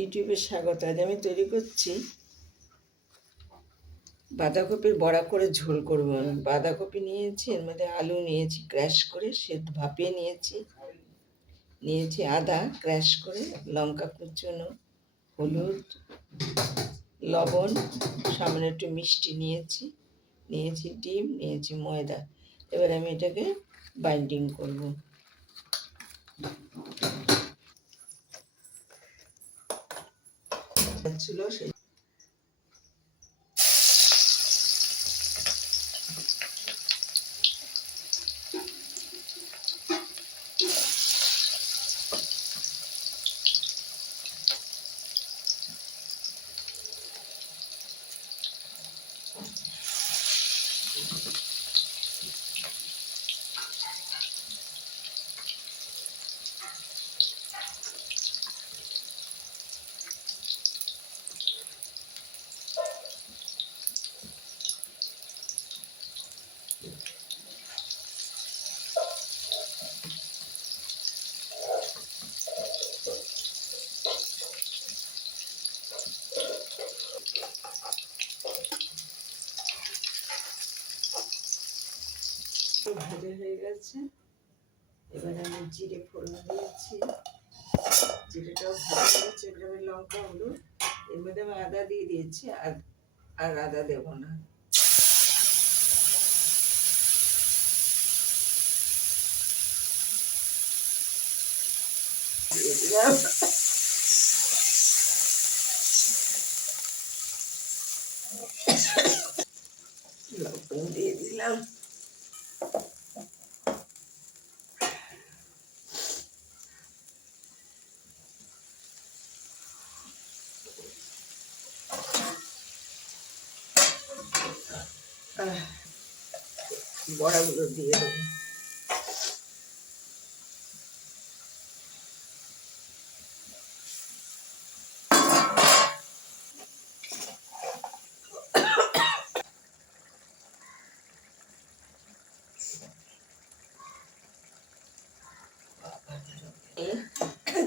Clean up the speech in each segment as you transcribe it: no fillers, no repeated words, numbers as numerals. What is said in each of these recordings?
ইউটিউবে স্বাগত। আজ আমি তৈরি করছি বাঁধাকপির বড়া করে ঝোল করব। আমি বাঁধাকপি নিয়েছি, এর মধ্যে আলু নিয়েছি ক্র্যাশ করে, সেদ্ধ ভাপিয়ে নিয়েছি আদা ক্র্যাশ করে, লঙ্কা কুচনো, হলুদ, লবণ, সামান্য একটু মিষ্টি নিয়েছি ডিম নিয়েছি, ময়দা। এবার আমি এটাকে বাইন্ডিং করব। ছিল সেই ভাজা হয়ে গেছে। এবার আমি জিরে ফোড়ন দিয়েছি, জিরেটাও ভাজা হয়ে গেছে। এবার আমি লঙ্কা হলুদ, এর মধ্যে আমি আদা দিয়ে দিয়েছি, আর আদা দেবো না। দিয়ে দিলাম লবণ, দিয়ে দিলাম বড়াগুলো দিয়ে দেবো।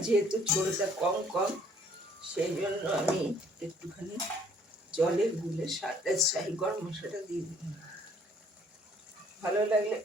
যেহেতু ঝোলটা কম সেই জন্য আমি একটুখানি জলে গুলে শাহি গরম মশলাটা দিয়ে দিলাম। ভালো লাগলে